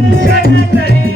भाऊ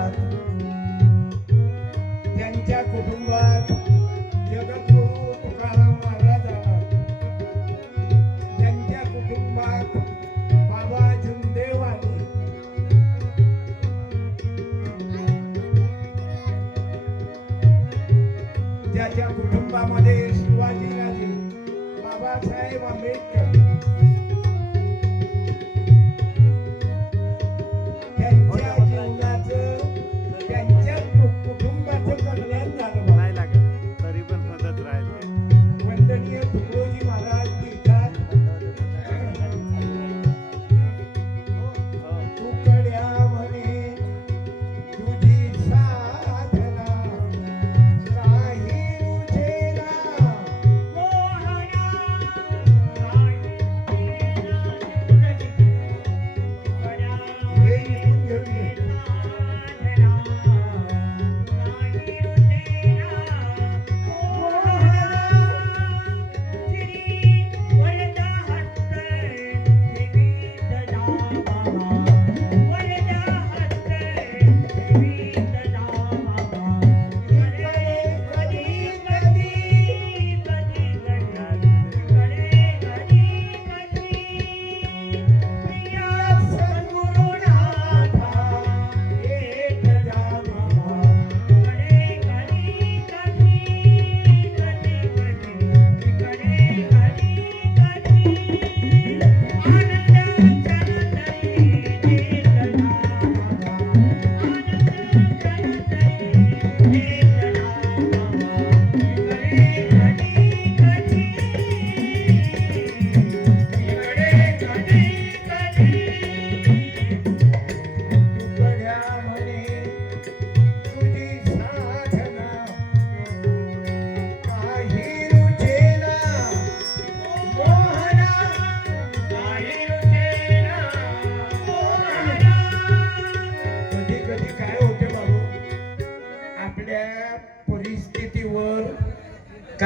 मायबाप आला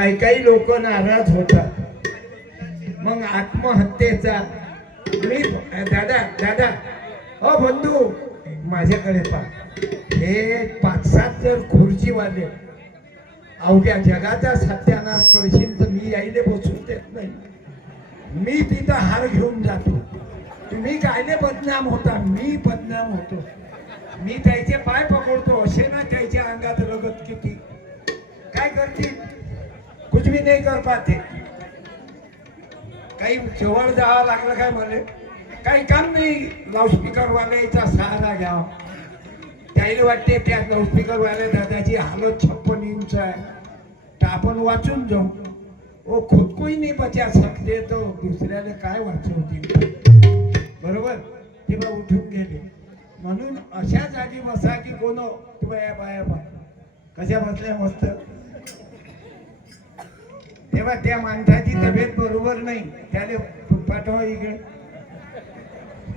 काही काही लोक नाराज होतात. मग आत्महत्येचा मी दादा दादा अ बंधू माझ्याकडे पा हे पाच सात जर खुर्चीवाले अवघ्या जगाचा सत्यानाश करशील तर मी यायले बसून देत नाही. मी तिथं हार घेऊन जातो. तुम्ही कायले बदनाम होता? मी बदनाम होतो. मी त्याचे पाय पकडतो. असे ना त्याच्या अंगात रगत किती. काय करतील? कुछ भी नाही कर पाते। काही जवळ जावं लागलं काय मला काही काम नाही लाऊडस्पीकरवाल्याचा सहारा घ्यावा त्याला वाटते त्या लाऊडस्पीकरवाल्या दादाची हालत छप्पन इंच आहे। तर आपण वाचून जाऊ। ओ खुद कोई नाही बचा सकते तो दुसऱ्याला काय वाचवतील? बरोबर? ते बा उठून गेले. म्हणून अशा जागी बसा की कोण? या बाया बा. कशा बसल्या मस्त? तेव्हा त्या माणसाची तब्येत बरोबर नाही. त्याला पाठवा इकडे.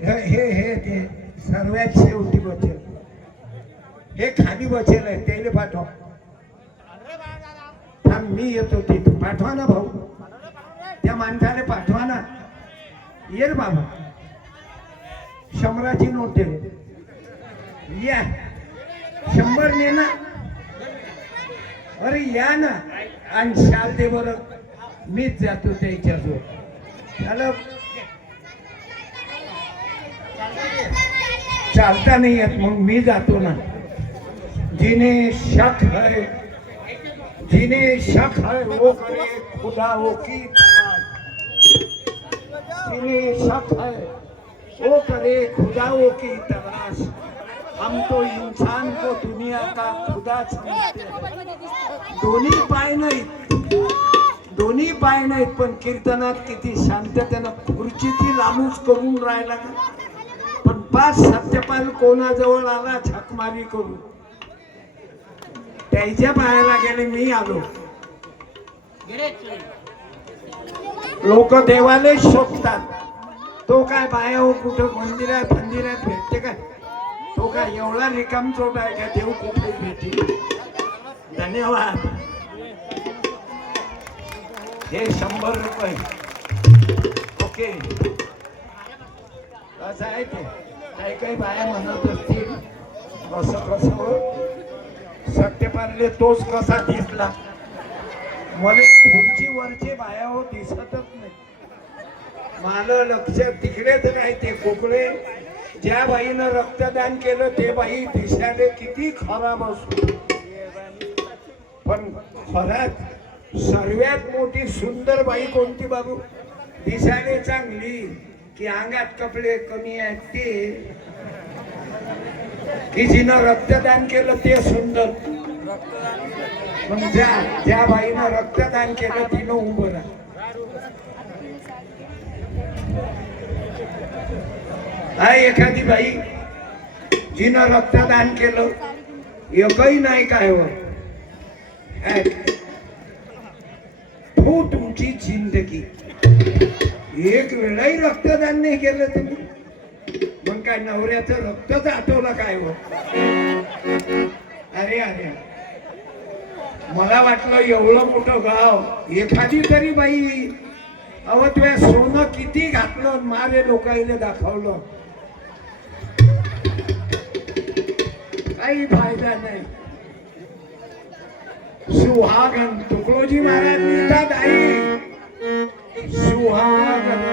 हे हे हे ते सर्वात शेवटी बचेल. हे खाली बचेल आहे त्याला पाठवा. थांब मी येतो तिथे. पाठवा ना भाऊ. त्या माणसाने पाठवा ना. ये बाबा. शंभराची नोट या. शंभर ने ना. अरे या ना. आणि शाल दे मीच जातो त्याच्यासोबत त्याला चालता नाही येत मग मी जातो ना. जिने शक है जिने शक है वो करे खुदा वो की जिने शक है वो करे खुदाओं की तलाश. हम तो इंसान को दुनिया का खुदा समझते दोन्ही पाय नाहीत। दोन्ही पाय नाहीत पण कीर्तनात किती शांततेनं खुर्चीची लांबूच करून राहिला का पण पाच सत्यपाल कोणाजवळ आला छकमारी करून. त्याच्या पायाला गेले मी आलो. लोक देवाले शोधतात तो काय बाया हो कुठं मंदिरात मंदिरात भेटते काय? तो काय एवढा रिकाम चोट आहे का? देव कुठे भेटी? धन्यवाद. हे शंभर रुपये. ओके. असं आहे ते. काही काही बाया म्हणत असतील असं कसं हो? सत्यपालले तोच कसा दिसला? मला खुर्चीवरचे बाया हो दिसतच नाही. मला लक्ष तिकडेच नाही ते कोकळे ज्या बाईनं रक्तदान केलं ते बाई देशाने किती खराब असू. पण खरात सर्वात मोठी सुंदर बाई कोणती बाबू? दिसायला चांगली की अंगात कपडे कमी आहेत ते. की जिनं रक्तदान केलं ते सुंदर. मग ज्या ज्या बाईनं रक्तदान केलं तिनं उभं राहा आहे एखादी बाई जिनं रक्तदान केलं एकही नाही काय हो तुमची जिंदगी. एक वेळाही रक्तदान नाही केलं तुम्ही मग काय नवऱ्याचं रक्तच आठवलं काय हो? अरे अरे मला वाटलं एवढं मोठं गाव एखादी तरी बाई. अव सोनं किती घातलं मारे लोकांना दाखवलं. काही फायदा नाही. सुहागन तुकडोजी महाराज लिहितात आई. सुहागन.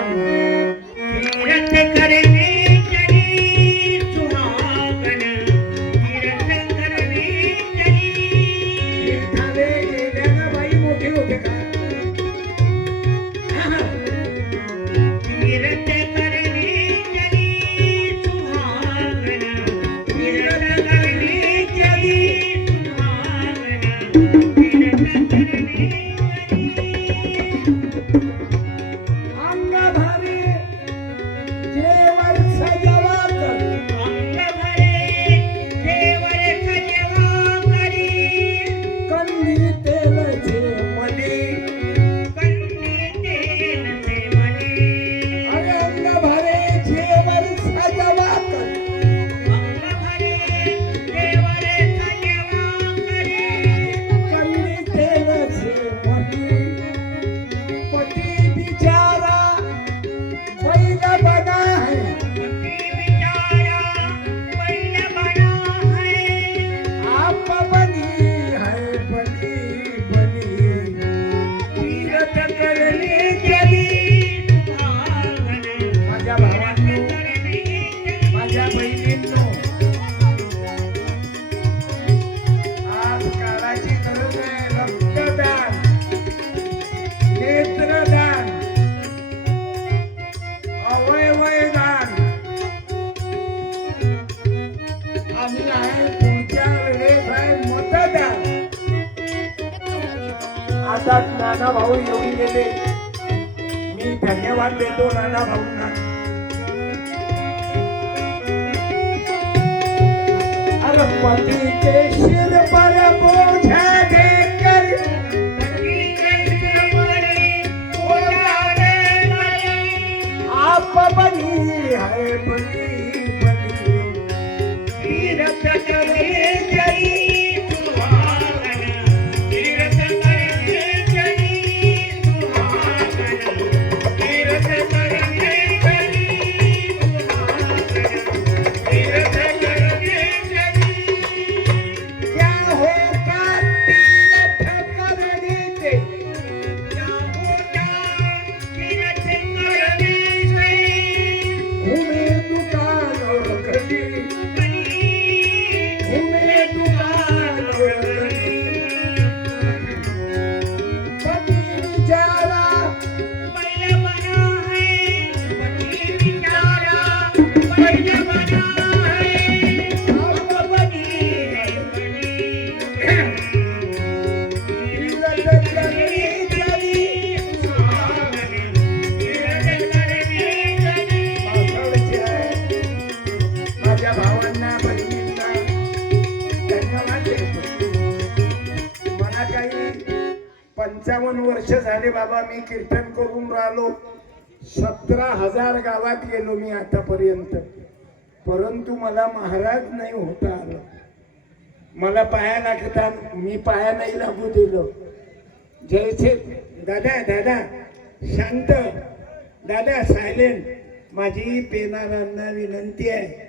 आता नाना भाऊ येऊन गेले. मी धन्यवाद देतो नाना भाऊंना. अरे पतीचे के बाबा मी कीर्तन करून राहिलो. सतरा हजार गावात गेलो मी आतापर्यंत. परंतु मला महाराज नाही होता आलं. मला पाया लागतात मी पाया नाही लागू दिलं. जयसे दादा दादा शांत. दादा सायलेंट माझी पेनारांना विनंती आहे.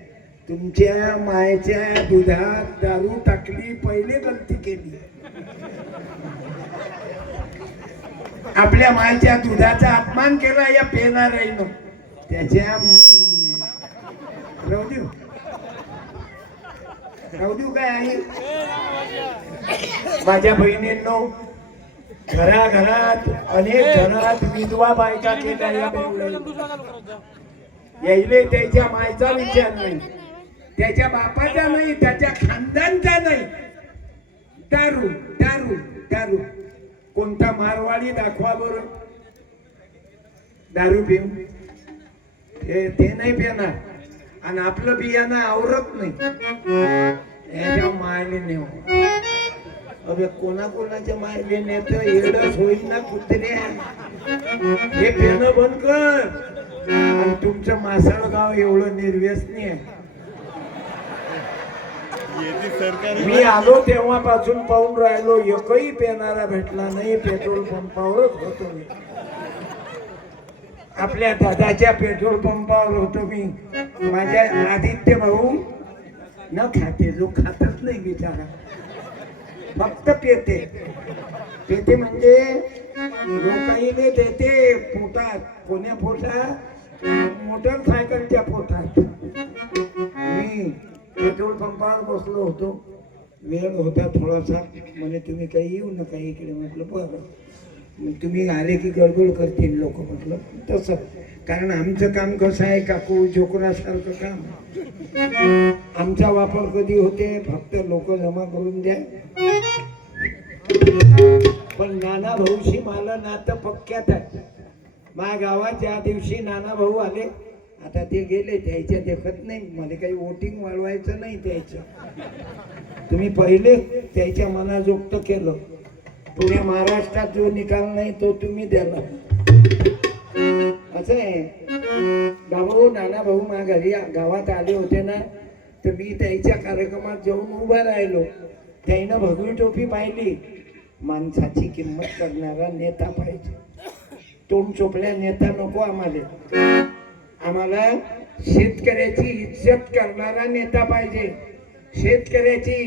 तुमच्या मायच्या दुधात दारू टाकली पहिले गलती केली. आपल्या मायच्या दुधाचा अपमान केला या पेनाराईनं. त्याच्या राहू देऊ. राहू देऊ काय आहे माझ्या बहिणींनो घराघरात अनेक घरात विधवा बायका केल्या या. यायले त्याच्या मायचा विचार नाही. त्याच्या बापाचा नाही त्याच्या खानदानचा नाही. दारू दारू दारू. कोणता मारवाडी दाखवा बर. दारू पिऊन ते ते नाही पिणार. आणि आपलं बियाणं आवरत नाही. याच्या मायले नेऊ. अबे कोणा कोणाच्या नेत एवढंच होईल ना कुत्र्या हे पेन बंद कर. तुमचं मासाळ गाव एवढं निर्व्यसनी आहे. मी आलो तेव्हापासून पाहून राहिलो एकही पेनारा भेटला नाही पेट्रोल पंपावरच होतो मी. आपल्या दादाच्या पेट्रोल पंपावर होतो मी. माझ्या आदित्य भाऊ न खाते जो खातच नाही बिचारा. फक्त पेते. पेते म्हणजे लोकाईने देते पोटात. कोण्या पोटात? मोटरसायकलच्या पोटात. मी पेट्रोल पंपावर बसलो होतो. वेळ होता थोडासा. म्हणजे तुम्ही काही येऊ नका इकडे. म्हटलं बरं. मग तुम्ही आले की गडबड करतील लोक म्हटलं. तसं. कारण आमचं काम कसं आहे काकू जोकरासारखं काम. आमचा वापर कधी होते फक्त लोक जमा करून द्या. पण नाना भाऊशी मला नातं पक्क्यात आहे. माझ्या गावात ज्या दिवशी नाना भाऊ आले. आता ते गेले त्याच्या देखत नाही. मला काही वोटिंग वाढवायचं नाही त्याचं. तुम्ही पहिले त्याच्या मनाजोक्त केलं. पुण्या महाराष्ट्रात जो निकाल नाही तो तुम्ही द्याला. असं आहे. भाऊ नाना भाऊ माझ्या घरी गावात आले होते ना तर मी त्याच्या कार्यक्रमात जाऊन उभा राहिलो. त्याईनं भगवी टोपी पाहिली. माणसाची किंमत करणारा नेता पाहिजे. तोंड चोपल्या नेता नको आम्हाला. आम्हाला शेतकऱ्याची इज्जत करणारा नेता पाहिजे. शेतकऱ्याची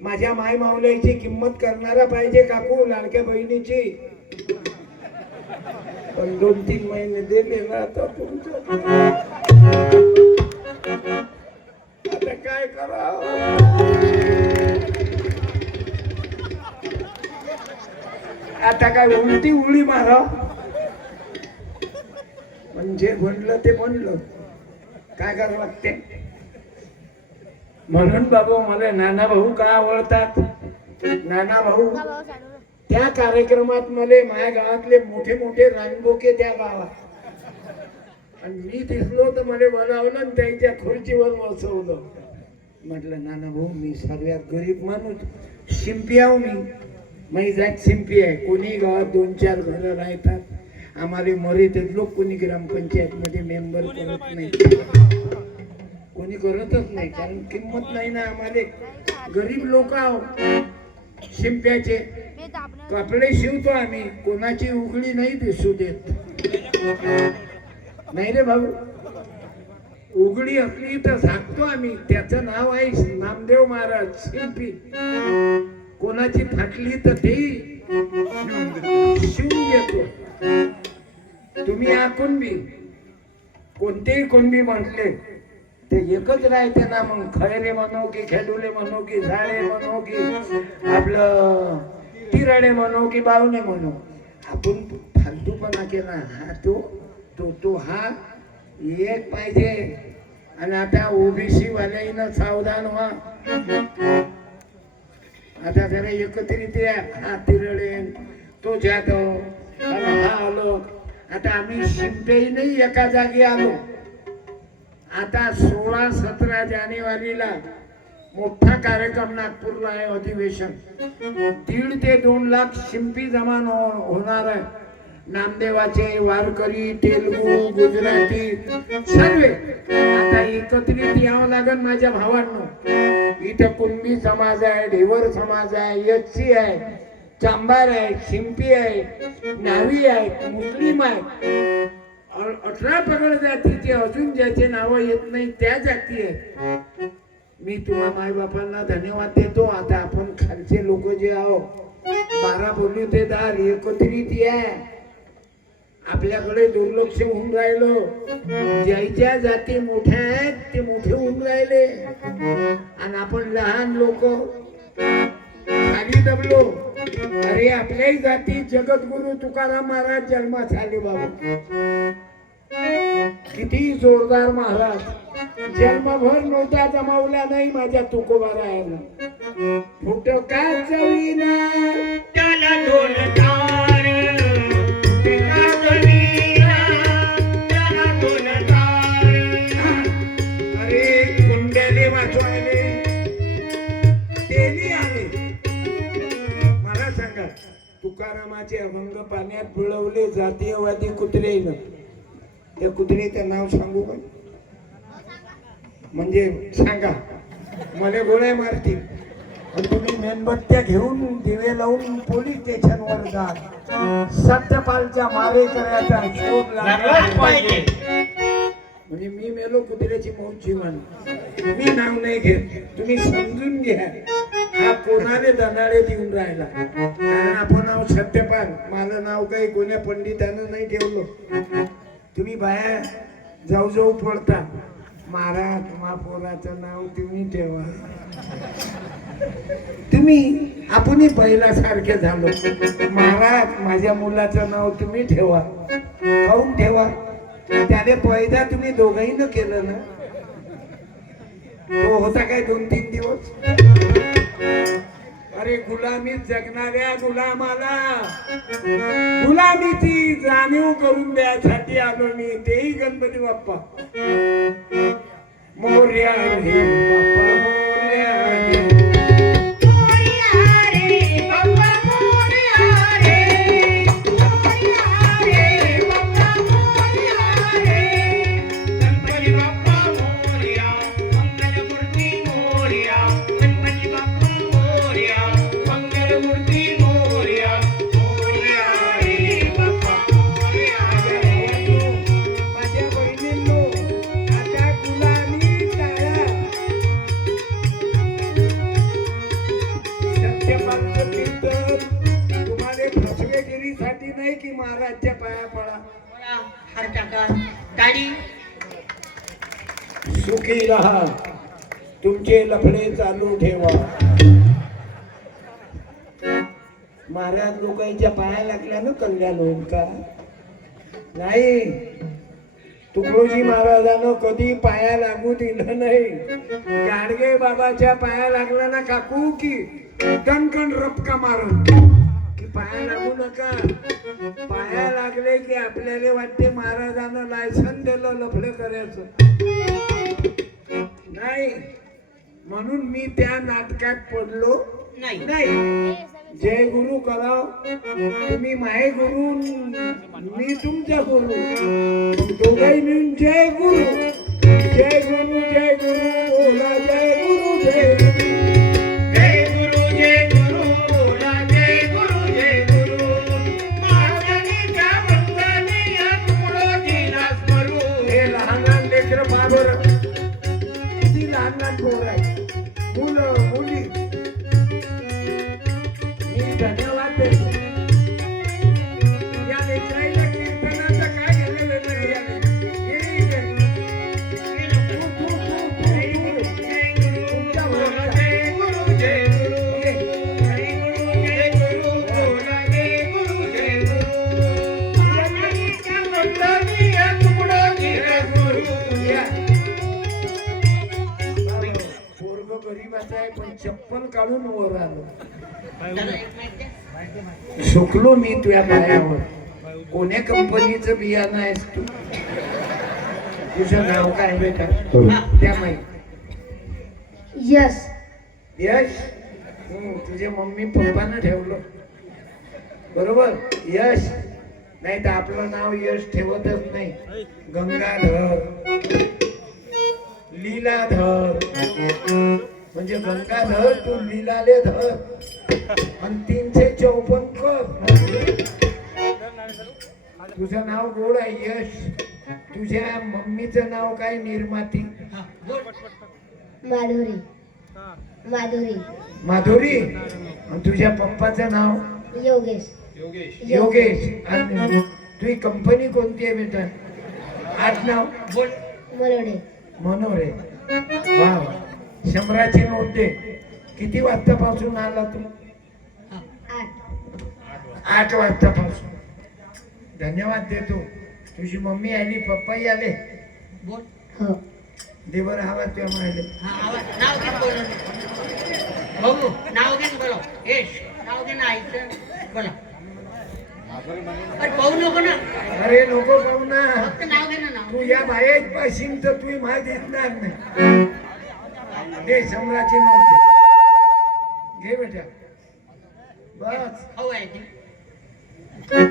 माझ्या माय मावल्याची किंमत करणारा पाहिजे काकू लाडक्या बहिणीची. पण दोन तीन महिने दिले ना आता तुमचं आता काय करावं? आता काय उलटी उडी मारा? पण जे म्हणलं ते म्हणलं. काय करावं लागते? म्हणून बाबू मला नाना भाऊ का आवडतात? नाना भाऊ? त्या कार्यक्रमात मला माझ्या गावातले मोठे मोठे रानबोके त्या गावात. आणि मी दिसलो तर मला बोलावलं आणि त्यांच्या खुर्चीवर बसवलं. म्हटलं नाना भाऊ मी सर्वात गरीब माणूस. शिंपी आहो मी. माझी जात शिंपी आहे. कोणी गावात दोन चार घरं राहतात. आम्हाला मरीत लोक कोणी ग्रामपंचायत मध्ये मेंबर करत नाही कोणी करतच नाही कारण किंमत नाही ना आम्हाला गरीब लोक आहो. शिंप्याचे. कपडे शिवतो आम्ही. कोणाची उघडी नाही दिसू देत. नाही रे भाऊ. उघडी असली तर झाकतो आम्ही. त्याचं नाव आहे नामदेव महाराज शिंपी. कोणाची फाटली तर ते शिवून देतो. तुम्ही या कुणबी? कोणतेही कुणबी म्हटले ते एकच राहते ना मग खैरे म्हणो की खेडुले म्हणो की झाडे म्हणो की आपलं तिराडे म्हणो की बावणे म्हणो. आपण फालतूपणा केला हा तो तो तो हा एक पाहिजे. आणि आता ओबीसी वाल्यानं सावधान व्हा. आता जरा एकत्रित या हा तिरडे तो जाधव. आलो. आता आम्ही शिंपेही नाही एका जागी आलो. आता सोळा सतरा जानेवारीला मोठा कार्यक्रम नागपूरला आहे अधिवेशन. दीड ते दोन लाख शिंपी जमा होणार आहे. नामदेवाचे वारकरी तेलगू गुजराती सर्व. आता एकत्रित यावं लागेल माझ्या भावांना. इथं कुणबी समाज आहे ढेवर समाज आहे एससी आहे. चांबार आहे शिंपी आहे न्हावी आहे मुस्लिम आहे. अठरा पगड जातीचे अजून ज्याचे नावं येत नाही त्या जाती आहेत. मी तुम्हा माय बापांना धन्यवाद देतो. आता आपण खालचे लोक जे आहो बारा बोलतेदार एकत्रित या. आपल्याकडे दुर्लक्ष होऊन राहिलं. ज्याच्या जाती मोठ्या आहेत ते मोठे होऊन राहिले. आणि आपण लहान लोक खाली दबलो. अरे आपल्याही जाती जगद्गुरु तुकाराम महाराज जन्मात झाले बाबा. किती जोरदार महाराज. जन्मभर नव्हता जमावला नाही माझ्या तुकोबा रायाला. फुट का चवीना त्याला दोन तुकारामाचे अभंग पाण्यात बुडवले जातीयवादी कुत्रेनं. त्या कुत्रेचं नाव सांगू का? म्हणजे सांगा. मला गोळ्या मारतील. आणि तुम्ही मेणबत्त्या घेऊन दिवे लावून पोलीस स्टेशनवर जा सत्यपालच्या मारेकऱ्याचा शोध लागलाच लागला पाहिजे. म्हणजे मी मेलो कुत्र्याची मौजी मान मी नाव नाही घेत. तुम्ही समजून घ्या. हा कोणाने दनाळे देऊन राहिला. कारण आपण नाव सत्यपाल माझं नाव काही कोण्या पंडितानं नाही ठेवलं. तुम्ही बाया जाऊ जाऊ पडता. महाराज पोराचं नाव तुम्ही ठेवा. तुम्ही आपणही पहिल्यासारखे झालो. महाराज माझ्या मुलाचं नाव तुम्ही ठेवा. काऊन ठेवा. त्याने पैदा तुम्ही दोघही न केलं ना? तो होता काय दोन तीन दिवस? अरे गुलामीत जगणाऱ्या गुलामाला. गुलामीची जाणीव करून द्यासाठी आलो मी. तेही गणपती बाप्पा. मोर्या रे बाप्पा मोर्या रे. हार टाका टाळी सुखी राहा. तुमचे लफडे चालू ठेवा. महाराज लोकांच्या पाया लागल्यानं कल्याण होईल का नाही तुकडोजी महाराजानं कधी पाया लागू दिलं नाही. गाडगे बाबाच्या पाया लागला ना काकू की कणकण रपका मारून. की पाया लागू नका. पाया लागले की आपल्याला वाटते महाराजानं लायसन दिलं लफडं करायचं. नाही. म्हणून मी त्या नाटकात पडलो. नाही. नाही. जय गुरु कराव तुम्ही माय गुरु मी तुमच्या गुरु. दोघाही मिळून जय गुरु. गरीबाचं आहे पण चप्पल काढून वर आलो. सुकलो मी तुझ्या पायावर. कोण्या कंपनीचं बियाणं आहेस तू? तुझं नाव काय बेटा? त्या माहिती यस यश? हम्म, तुझे मम्मी पप्पानं ठेवलं. बरोबर? यश. नाही तर आपलं नाव यश ठेवतच नाही. गंगाधर. लीलाधर. म्हणजे गंगाधर तू लीलाले धर. आणि तीनशे चौपन्न कर. तुझं नाव गोड आहे यश. तुझ्या मम्मीचं नाव काय निर्माती? माधुरी. माधुरी. माधुरी? आणि तुझ्या पप्पाचं नाव? योगेश. योगेश. आणि तुझी कंपनी कोणती आहे बेटा? आठ नाव? मनोरे. वा वा. शंभराची नोट दे. किती वाजतापासून आला तू? आठ आठ वाजतापासून. धन्यवाद देतो. तुझी मम्मी आली पप्पाही आले. हो. दे बरं हवा तुझ्या मायले नाव घे बोला. भाऊ नाव घे बोला यश नाव घे ना आईचं. बोला. अरे पाहू नको ना. अरे नको पाहू ना. फक्त नाव घे ना नाव. तू या बाहेर पाशील तर तू माय नाही. दे शंभराचे नव्हते. घे बेटा. बस. खाऊ आहे ते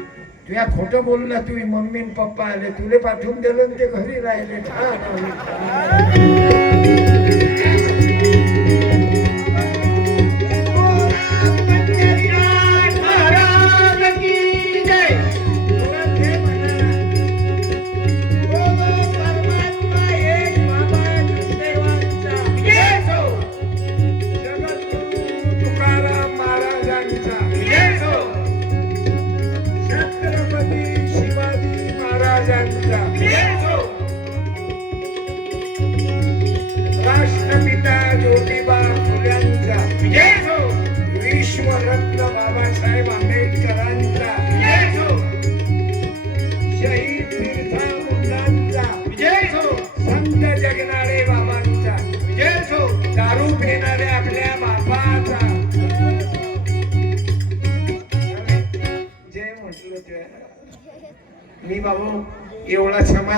तुया खोटं बोलला मम्मी आणि पप्पा आले तुले पाठवून दिलं ते घरी राहिले.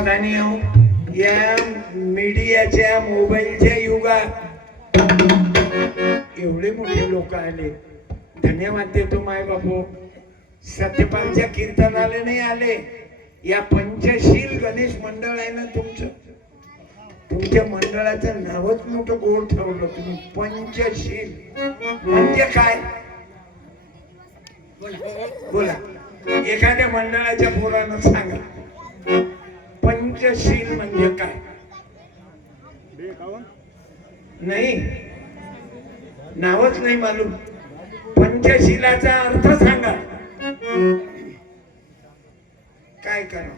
समाधानी आहो या मीडियाच्या मोबाईलच्या युगात एवढे मोठे लोक आले. धन्यवाद देतो माय बापू सत्यपालच्या कीर्तनाला नाही आले. या पंचशील गणेश मंडळ आहे ना तुमचं तुमच्या मंडळाचं नावच मोठं गोड ठेवलं तुम्ही. पंचशील. म्हणजे काय? बोला. एखाद्या मंडळाच्या पोरानं सांगा. पंचशील म्हणजे काय? नाही. नावच नाही मालूम. पंचशिलाचा अर्थ सांगा. काय करा?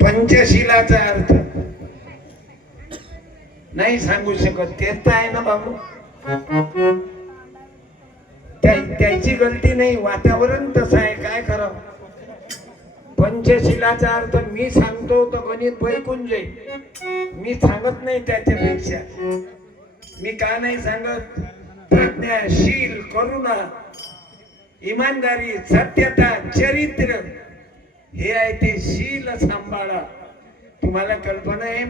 पंचशिलाचा अर्थ. नाही सांगू शकत. तेच तर आहे ना बाबू. त्याची गलती नाही. वातावरण तसं आहे. काय करावं? पंचशिलाचा अर्थ मी सांगतो तर गणित बैकून जाईल मी सांगत नाही त्याच्यापेक्षा. मी का नाही सांगत? प्रज्ञा शील करुणा इमानदारी सत्यता चरित्र हे आहे ते शील सांभाळा. तुम्हाला कल्पना आहे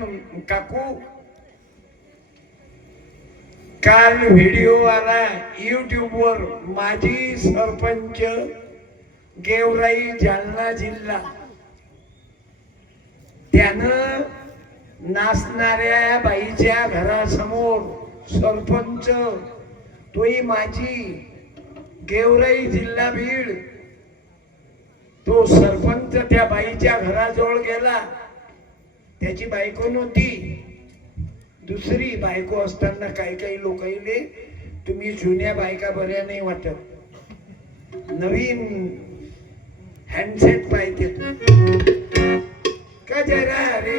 काकू? काल व्हिडिओ आला युट्यूबवर माझी सरपंच गेवराई जालना जिल्हा. त्यानं नाचणाऱ्या बाईच्या घरासमोर सरपंच तोही माझी गेवराई जिल्हा बीड तो सरपंच त्या बाईच्या घराजवळ गेला. त्याची बायको नव्हती. दुसरी बायको असताना काही काही लोक तुम्ही जुन्या बायका बऱ्या नाही वाटत. नवीन ಹ್ಯಾಂಡ್ಸೆಟ್ ಪಾಯ್ತಿ ಕಜರ ರೇ